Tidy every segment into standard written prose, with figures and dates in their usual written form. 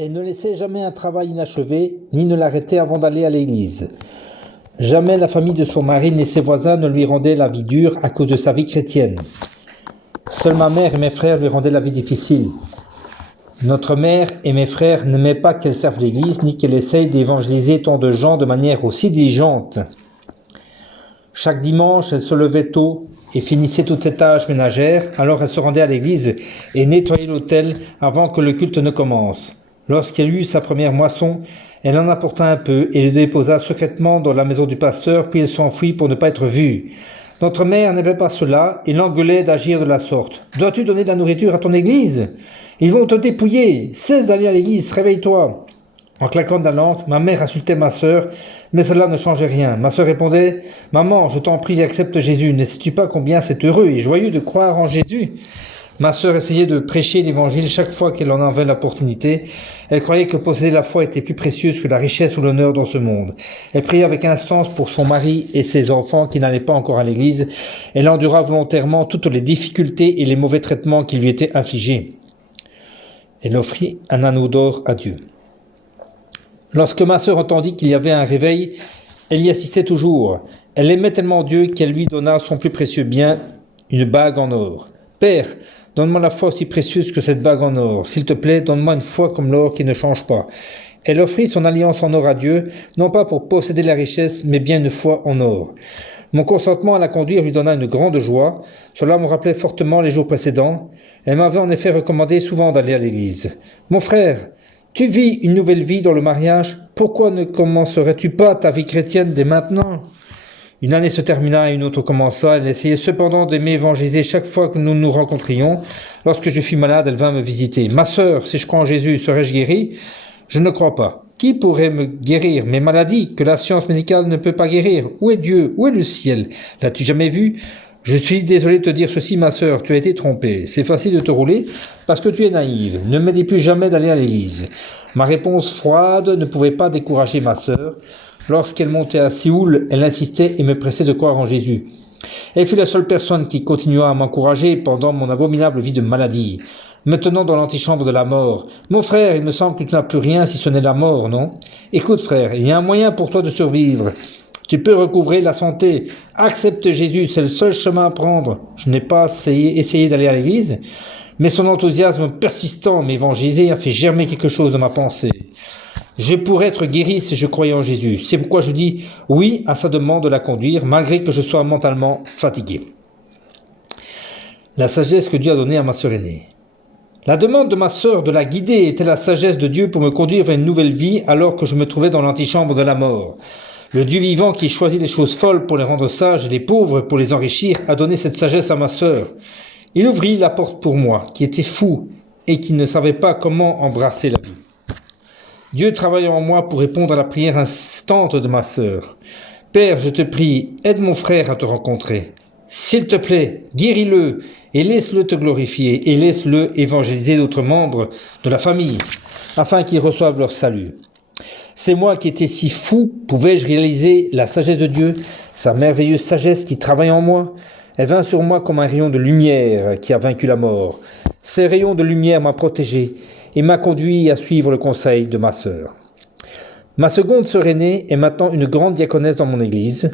Elle ne laissait jamais un travail inachevé, ni ne l'arrêtait avant d'aller à l'église. Jamais la famille de son mari ni ses voisins ne lui rendaient la vie dure à cause de sa vie chrétienne. Seule ma mère et mes frères lui rendaient la vie difficile. Notre mère et mes frères n'aimaient pas qu'elle serve l'église, ni qu'elle essaye d'évangéliser tant de gens de manière aussi diligente. Chaque dimanche, elle se levait tôt et finissait toutes ses tâches ménagères, alors elle se rendait à l'église et nettoyait l'autel avant que le culte ne commence. Lorsqu'elle eut sa première moisson, elle en apporta un peu et le déposa secrètement dans la maison du pasteur, puis elle s'enfuit pour ne pas être vue. Notre mère n'aimait pas cela et l'engueulait d'agir de la sorte. « Dois-tu donner de la nourriture à ton église ? Ils vont te dépouiller. Cesse d'aller à l'église, réveille-toi. » En claquant de la langue, ma mère insultait ma sœur, mais cela ne changeait rien. Ma sœur répondait « Maman, je t'en prie, accepte Jésus. Ne sais-tu pas combien c'est heureux et joyeux de croire en Jésus ?» Ma sœur essayait de prêcher l'évangile chaque fois qu'elle en avait l'opportunité. Elle croyait que posséder la foi était plus précieuse que la richesse ou l'honneur dans ce monde. Elle priait avec instance pour son mari et ses enfants qui n'allaient pas encore à l'église. Elle endura volontairement toutes les difficultés et les mauvais traitements qui lui étaient infligés. Elle offrit un anneau d'or à Dieu. Lorsque ma sœur entendit qu'il y avait un réveil, elle y assistait toujours. Elle aimait tellement Dieu qu'elle lui donna son plus précieux bien, une bague en or. « Père, donne-moi la foi aussi précieuse que cette bague en or. S'il te plaît, donne-moi une foi comme l'or qui ne change pas. » Elle offrit son alliance en or à Dieu, non pas pour posséder la richesse, mais bien une foi en or. Mon consentement à la conduire lui donna une grande joie. Cela me rappelait fortement les jours précédents. Elle m'avait en effet recommandé souvent d'aller à l'église. « Mon frère, tu vis une nouvelle vie dans le mariage. Pourquoi ne commencerais-tu pas ta vie chrétienne dès maintenant ?» Une année se termina et une autre commença. Elle essayait cependant de m'évangéliser chaque fois que nous nous rencontrions. Lorsque je fus malade, elle vint me visiter. « Ma sœur, si je crois en Jésus, serais-je guéri ?» « Je ne crois pas. Qui pourrait me guérir mes maladies que la science médicale ne peut pas guérir? Où est Dieu? Où est le ciel? L'as-tu jamais vu? Je suis désolé de te dire ceci, ma sœur, tu as été trompée. C'est facile de te rouler parce que tu es naïve. Ne me dis plus jamais d'aller à l'église. » Ma réponse froide ne pouvait pas décourager ma sœur. Lorsqu'elle montait à Séoul, elle insistait et me pressait de croire en Jésus. Elle fut la seule personne qui continua à m'encourager pendant mon abominable vie de maladie. Me tenant dans l'antichambre de la mort. « Mon frère, il me semble que tu n'as plus rien si ce n'est la mort, non ? Écoute, frère, il y a un moyen pour toi de survivre. Tu peux recouvrer la santé. Accepte Jésus, c'est le seul chemin à prendre. » Je n'ai pas essayé d'aller à l'église, mais son enthousiasme persistant m'évangéliser a fait germer quelque chose dans ma pensée. Je pourrais être guéri si je croyais en Jésus. C'est pourquoi je dis oui à sa demande de la conduire, malgré que je sois mentalement fatigué. La sagesse que Dieu a donnée à ma sœur aînée. La demande de ma sœur de la guider était la sagesse de Dieu pour me conduire vers une nouvelle vie alors que je me trouvais dans l'antichambre de la mort. Le Dieu vivant qui choisit les choses folles pour les rendre sages et les pauvres pour les enrichir a donné cette sagesse à ma sœur. Il ouvrit la porte pour moi, qui était fou et qui ne savait pas comment embrasser la vie. Dieu travaillait en moi pour répondre à la prière instante de ma sœur. « Père, je te prie, aide mon frère à te rencontrer. S'il te plaît, guéris-le et laisse-le te glorifier et laisse-le évangéliser d'autres membres de la famille afin qu'ils reçoivent leur salut. » C'est moi qui étais si fou, pouvais-je réaliser la sagesse de Dieu, sa merveilleuse sagesse qui travaille en moi? Elle vint sur moi comme un rayon de lumière qui a vaincu la mort. Ces rayons de lumière m'ont protégé et m'a conduit à suivre le conseil de ma sœur. Ma seconde sœur aînée est maintenant une grande diaconesse dans mon église.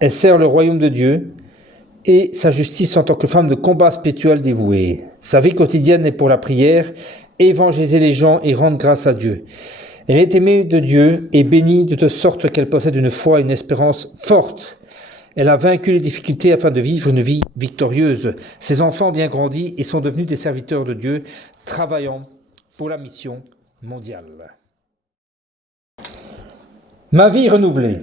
Elle sert le royaume de Dieu et sa justice en tant que femme de combat spirituel dévouée. Sa vie quotidienne est pour la prière, évangéliser les gens et rendre grâce à Dieu. Elle est aimée de Dieu et bénie de sorte qu'elle possède une foi et une espérance forte. Elle a vaincu les difficultés afin de vivre une vie victorieuse. Ses enfants ont bien grandi et sont devenus des serviteurs de Dieu, travaillant pour la mission mondiale. Ma vie renouvelée.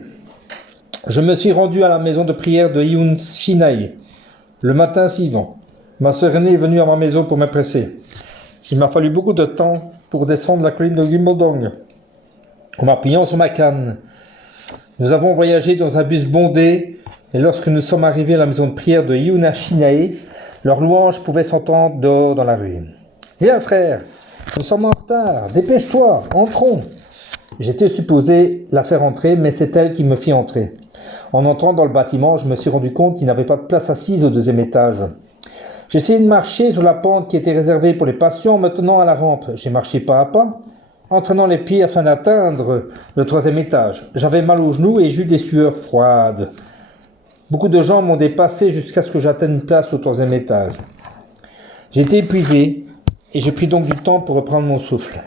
Je me suis rendu à la maison de prière de Hyun Shinhae le matin suivant. Ma sœur aînée est venue à ma maison pour me presser. Il m'a fallu beaucoup de temps pour descendre la colline de Gimodong en m'appuyant sur ma canne. Nous avons voyagé dans un bus bondé et lorsque nous sommes arrivés à la maison de prière de Hyun Shinhae, leurs louanges pouvaient s'entendre dehors dans la rue. « Viens frère, nous sommes en retard, dépêche-toi, entrons !» J'étais supposé la faire entrer, mais c'est elle qui me fit entrer. En entrant dans le bâtiment, je me suis rendu compte qu'il n'y avait pas de place assise au deuxième étage. J'ai essayé de marcher sur la pente qui était réservée pour les patients en me tenant à la rampe. J'ai marché pas à pas. entraînant les pieds afin d'atteindre le 3e étage. J'avais mal aux genoux et j'eus des sueurs froides. Beaucoup de gens m'ont dépassé jusqu'à ce que j'atteigne une place au 3e étage. J'étais épuisé et j'ai pris donc du temps pour reprendre mon souffle.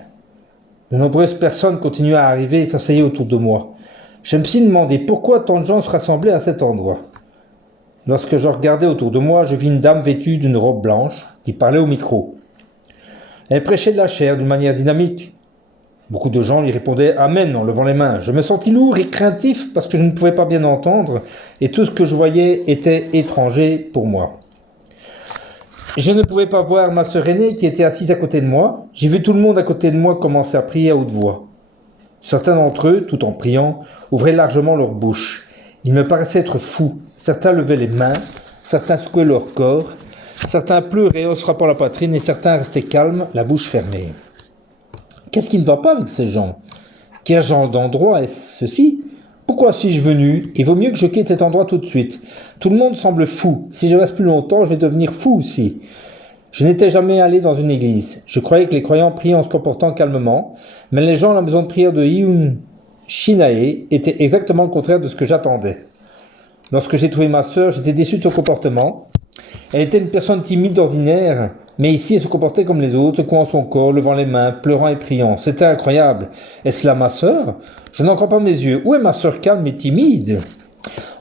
De nombreuses personnes continuaient à arriver et s'asseyaient autour de moi. Je me suis demandé pourquoi tant de gens se rassemblaient à cet endroit. Lorsque je regardais autour de moi, je vis une dame vêtue d'une robe blanche qui parlait au micro. Elle prêchait de la chair d'une manière dynamique. Beaucoup de gens lui répondaient « Amen » en levant les mains. Je me sentis lourd et craintif parce que je ne pouvais pas bien entendre et tout ce que je voyais était étranger pour moi. Je ne pouvais pas voir ma sœur aînée qui était assise à côté de moi. J'ai vu tout le monde à côté de moi commencer à prier à haute voix. Certains d'entre eux, tout en priant, ouvraient largement leur bouche. Ils me paraissaient être fous. Certains levaient les mains, certains secouaient leur corps, certains pleuraient en se frappant la poitrine et certains restaient calmes, la bouche fermée. Qu'est-ce qui ne va pas avec ces gens? Quel genre d'endroit est-ce ceci? Pourquoi suis-je venu? Il vaut mieux que je quitte cet endroit tout de suite. Tout le monde semble fou. Si je reste plus longtemps, je vais devenir fou aussi. Je n'étais jamais allé dans une église. Je croyais que les croyants priaient en se comportant calmement, mais les gens à la maison de prière de Hyun Shinae étaient exactement le contraire de ce que j'attendais. Lorsque j'ai trouvé ma sœur, j'étais déçu de son comportement. Elle était une personne timide d'ordinaire, mais ici elle se comportait comme les autres, secouant son corps, levant les mains, pleurant et priant. C'était incroyable. Est-ce là ma sœur? Je n'en crois pas mes yeux. Où est ma sœur calme et timide?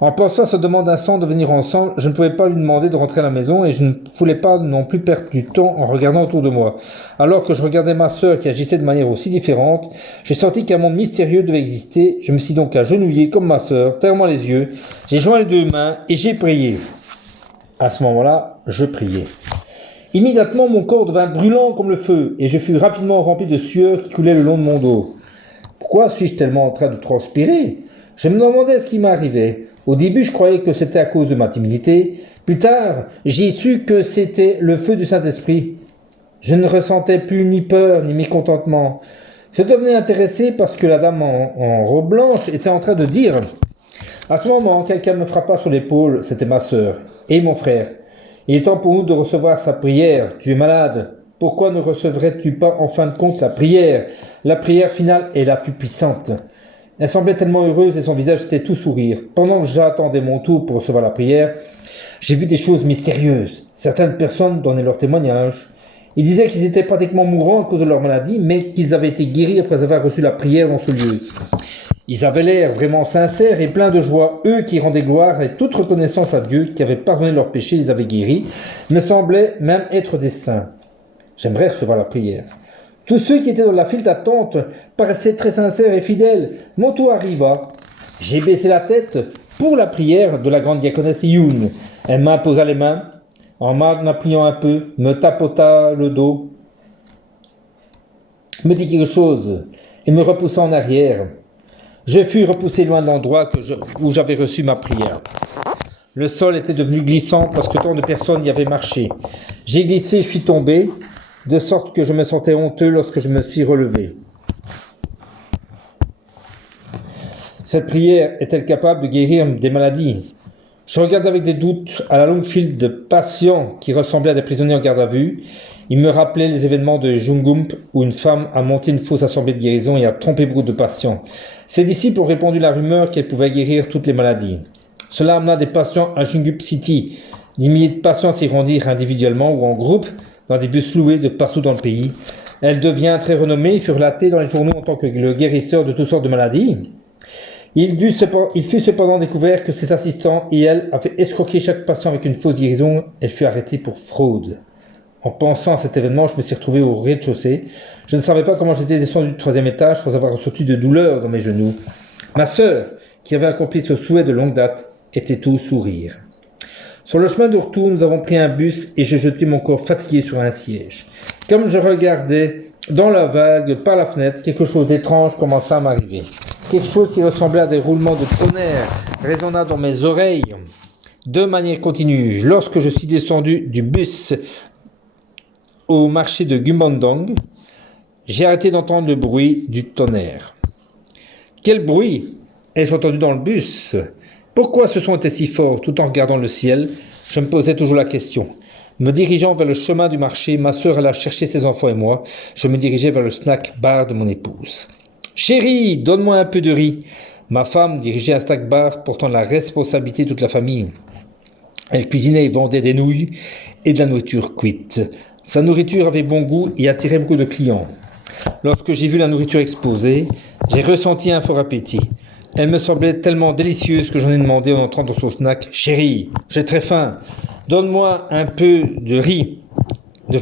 En pensant à ce demande d'instant de venir ensemble, je ne pouvais pas lui demander de rentrer à la maison et je ne voulais pas non plus perdre du temps en regardant autour de moi. Alors que je regardais ma sœur qui agissait de manière aussi différente, j'ai senti qu'un monde mystérieux devait exister. Je me suis donc agenouillé comme ma sœur, fermant les yeux. J'ai joint les deux mains et j'ai prié. À ce moment-là, je priais. Immédiatement, mon corps devint brûlant comme le feu et je fus rapidement rempli de sueur qui coulait le long de mon dos. Pourquoi suis-je tellement en train de transpirer? Je me demandais ce qui m'arrivait. Au début, je croyais que c'était à cause de ma timidité. Plus tard, j'ai su que c'était le feu du Saint-Esprit. Je ne ressentais plus ni peur ni mécontentement. Je devenais intéressé parce que la dame en robe blanche était en train de dire. À ce moment, quelqu'un me frappa sur l'épaule. C'était ma sœur et mon frère. Il est temps pour nous de recevoir sa prière. Tu es malade. Pourquoi ne recevrais-tu pas en fin de compte la prière? La prière finale est la plus puissante. Elle semblait tellement heureuse et son visage était tout sourire. Pendant que j'attendais mon tour pour recevoir la prière, j'ai vu des choses mystérieuses. Certaines personnes donnaient leur témoignage. Ils disaient qu'ils étaient pratiquement mourants à cause de leur maladie, mais qu'ils avaient été guéris après avoir reçu la prière dans ce lieu. Ils avaient l'air vraiment sincères et pleins de joie. Eux qui rendaient gloire et toute reconnaissance à Dieu, qui avait pardonné leurs péchés, les avait guéris, me semblaient même être des saints. J'aimerais recevoir la prière. Tous ceux qui étaient dans la file d'attente paraissaient très sincères et fidèles. Mon tour arriva. J'ai baissé la tête pour la prière de la grande diaconesse Yoon. Elle m'imposa les mains, en m'appuyant un peu, me tapota le dos, me dit quelque chose et me repoussa en arrière. Je fus repoussé loin de l'endroit où j'avais reçu ma prière. Le sol était devenu glissant parce que tant de personnes y avaient marché. J'ai glissé, je suis tombé, de sorte que je me sentais honteux lorsque je me suis relevé. Cette prière est-elle capable de guérir des maladies? Je regarde avec des doutes à la longue file de patients qui ressemblaient à des prisonniers en garde à vue. Ils me rappelaient les événements de Jungump où une femme a monté une fausse assemblée de guérison et a trompé beaucoup de patients. Ses disciples ont répandu la rumeur qu'elle pouvait guérir toutes les maladies. Cela amena des patients à Jungump City. Des milliers de patients s'y rendirent individuellement ou en groupe dans des bus loués de partout dans le pays. Elle devient très renommée et fut relatée dans les journaux en tant que le guérisseur de toutes sortes de maladies. Il fut cependant découvert que ses assistants et elle avaient escroqué chaque patient avec une fausse guérison. Elle fut arrêtée pour fraude. En pensant à cet événement, je me suis retrouvé au rez-de-chaussée. Je ne savais pas comment j'étais descendu du 3e étage sans avoir ressenti de douleur dans mes genoux. Ma sœur, qui avait accompli ce souhait de longue date, était tout sourire. Sur le chemin de retour, nous avons pris un bus et j'ai jeté mon corps fatigué sur un siège. Comme je regardais dans la vague par la fenêtre, quelque chose d'étrange commença à m'arriver. Quelque chose qui ressemblait à des roulements de tonnerre résonna dans mes oreilles de manière continue. Lorsque je suis descendu du bus au marché de Gumbandong, j'ai arrêté d'entendre le bruit du tonnerre. Quel bruit ai-je entendu dans le bus? Pourquoi ce son était si fort tout en regardant le ciel? Je me posais toujours la question. Me dirigeant vers le chemin du marché, ma sœur alla chercher ses enfants et moi, je me dirigeais vers le snack bar de mon épouse. « Chérie, donne-moi un peu de riz !» Ma femme dirigeait un snack bar portant la responsabilité de toute la famille. Elle cuisinait et vendait des nouilles et de la nourriture cuite. Sa nourriture avait bon goût et attirait beaucoup de clients. Lorsque j'ai vu la nourriture exposée, j'ai ressenti un fort appétit. Elle me semblait tellement délicieuse que j'en ai demandé en entrant dans son snack. « Chérie, j'ai très faim. Donne-moi un peu de riz de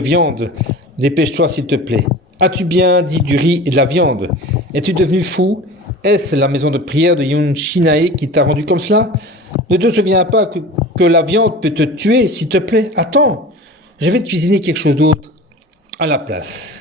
viande. Dépêche-toi s'il te plaît. » « As-tu bien dit du riz et de la viande? Es-tu devenu fou? Est-ce la maison de prière de Yun Shinae qui t'a rendu comme cela? Ne te souviens pas que la viande peut te tuer, s'il te plaît? Attends, je vais te cuisiner quelque chose d'autre à la place. »